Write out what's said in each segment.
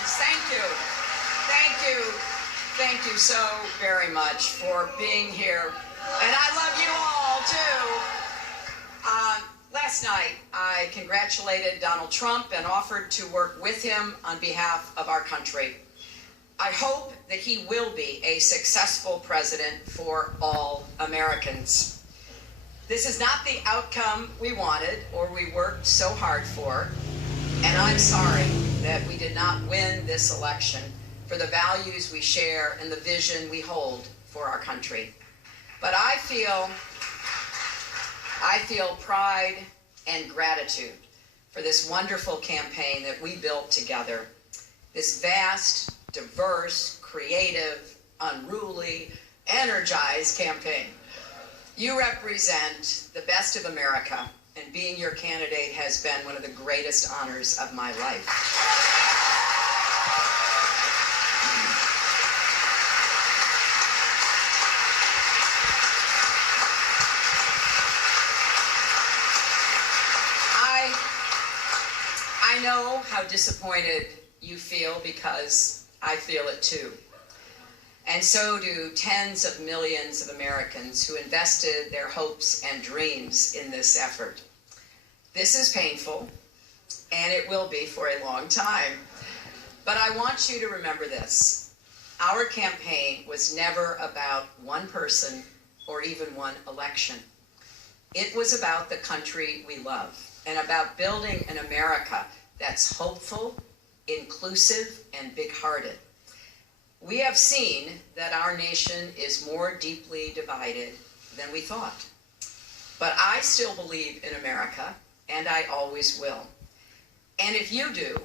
friends. Thank you. Thank you. Thank you so very much for being here. And I love you all, too. Last night, I congratulated Donald Trump and offered to work with him on behalf of our country. I hope that he will be a successful president for all Americans. This is not the outcome we wanted or we worked so hard for, and I'm sorry that we did not win this election for the values we share and the vision we hold for our country. But I feel pride and gratitude for this wonderful campaign that we built together. This vast, diverse, creative, unruly, energized campaign. You represent the best of America, and being your candidate has been one of the greatest honors of my life. I know how disappointed you feel because I feel it too. And so do tens of millions of Americans who invested their hopes and dreams in this effort. This is painful, and it will be for a long time. But I want you to remember this. Our campaign was never about one person or even one election. It was about the country we love and about building an America that's hopeful, inclusive, and big-hearted. We have seen that our nation is more deeply divided than we thought. But I still believe in America, and I always will. And if you do,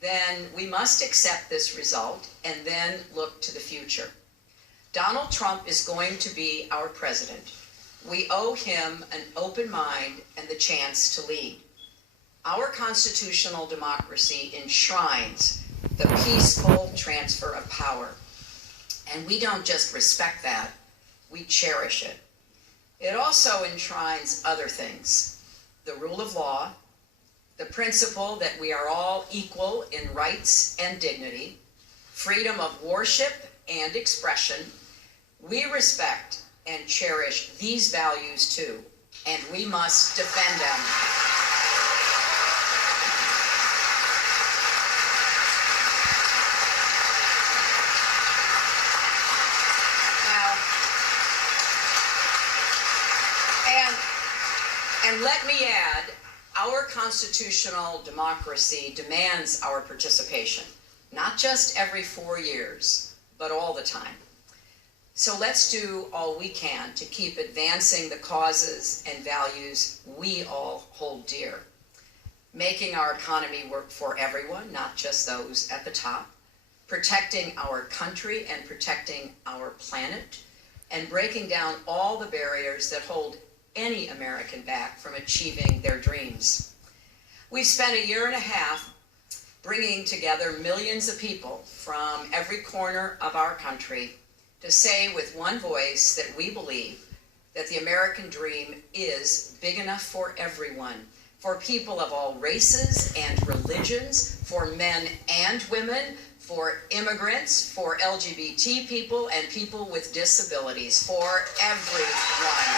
then we must accept this result and then look to the future. Donald Trump is going to be our president. We owe him an open mind and the chance to lead. Our constitutional democracy enshrines the peaceful transfer of power. And we don't just respect that, we cherish it. It also enshrines other things: the rule of law, the principle that we are all equal in rights and dignity, freedom of worship and expression. We respect and cherish these values too, and we must defend them. And let me add, our constitutional democracy demands our participation, not just every 4 years, but all the time. So let's do all we can to keep advancing the causes and values we all hold dear, making our economy work for everyone, not just those at the top, protecting our country and protecting our planet, and breaking down all the barriers that hold any American back from achieving their dreams. We've spent a year and a half bringing together millions of people from every corner of our country to say with one voice that we believe that the American dream is big enough for everyone, for people of all races and religions, for men and women, for immigrants, for LGBT people, and people with disabilities, for everyone.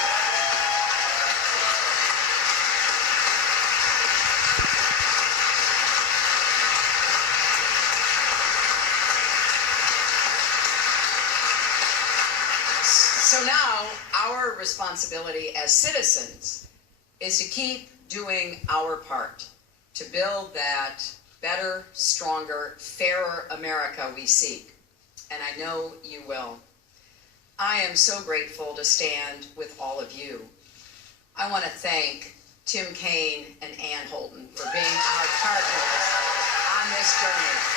So now, our responsibility as citizens is to keep doing our part to build that better, stronger, fairer America we seek. And I know you will. I am so grateful to stand with all of you. I want to thank Tim Kaine and Ann Holton for being our partners on this journey.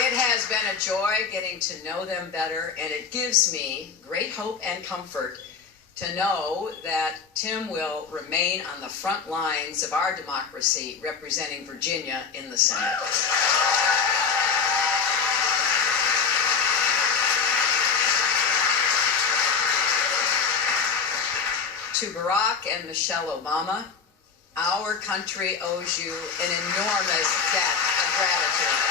It has been a joy getting to know them better, and it gives me great hope and comfort to know that Tim will remain on the front lines of our democracy, representing Virginia in the Senate. To Barack and Michelle Obama, our country owes you an enormous debt of gratitude.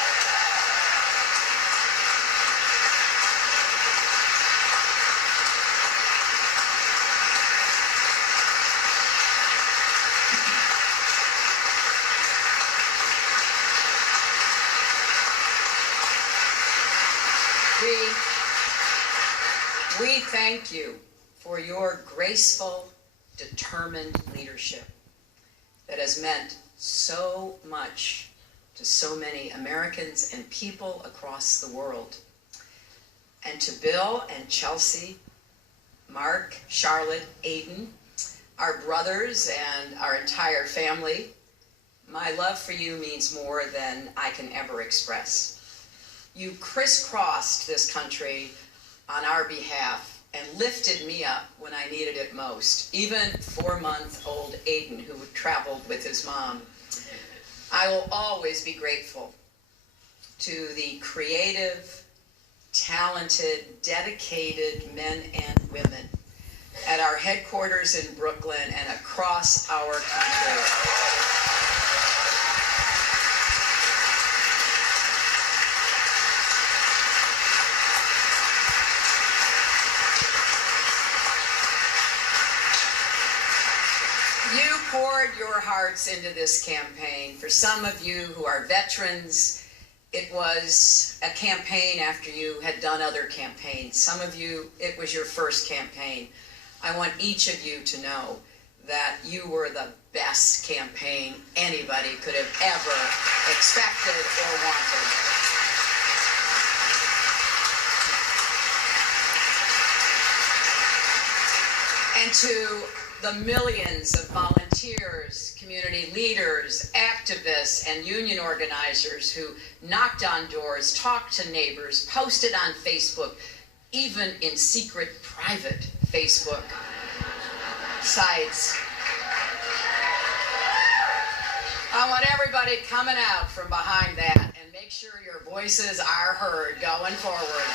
We thank you for your graceful, determined leadership that has meant so much to so many Americans and people across the world. And to Bill and Chelsea, Mark, Charlotte, Aiden, our brothers and our entire family, my love for you means more than I can ever express. You crisscrossed this country on our behalf and lifted me up when I needed it most. Even 4-month-old Aiden, who traveled with his mom. I will always be grateful to the creative, talented, dedicated men and women at our headquarters in Brooklyn and across our country. You poured your hearts into this campaign. For some of you who are veterans, it was a campaign after you had done other campaigns. Some of you, it was your first campaign. I want each of you to know that you were the best campaign anybody could have ever expected or wanted. And to the millions of volunteers, community leaders, activists, and union organizers who knocked on doors, talked to neighbors, posted on Facebook, even in secret, private Facebook sites. I want everybody coming out from behind that and make sure your voices are heard going forward.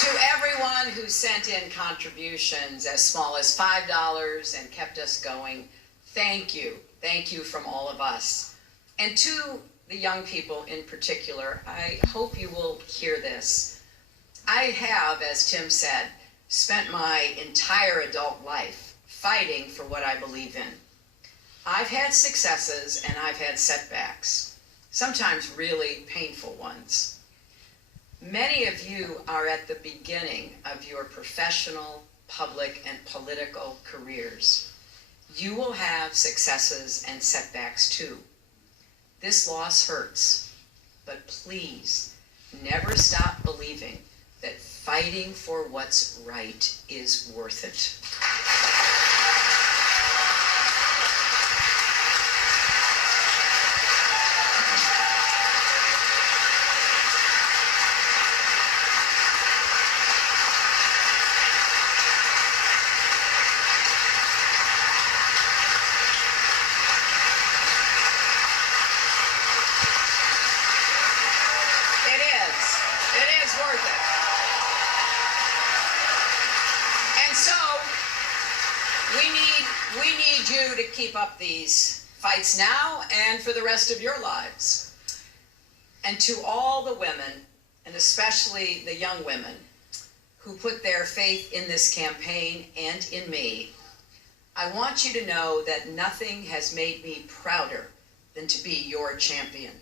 To everyone who sent in contributions as small as $5 and kept us going, thank you. Thank you from all of us. And to the young people in particular, I hope you will hear this. I have, as Tim said, spent my entire adult life fighting for what I believe in. I've had successes and I've had setbacks, sometimes really painful ones. Many of you are at the beginning of your professional, public, and political careers. You will have successes and setbacks too. This loss hurts, but please never stop believing that fighting for what's right is worth it. We need you to keep up these fights now and for the rest of your lives. And to all the women, and especially the young women, who put their faith in this campaign and in me, I want you to know that nothing has made me prouder than to be your champion.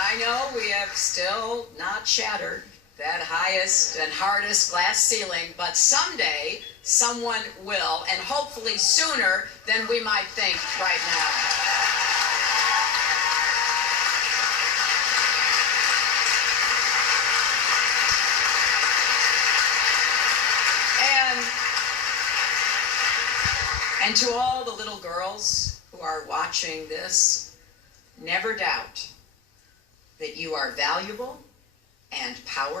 I know we have still not shattered that highest and hardest glass ceiling, but someday someone will, and hopefully sooner than we might think right now. And to all the little girls who are watching this, never doubt that you are valuable and powerful.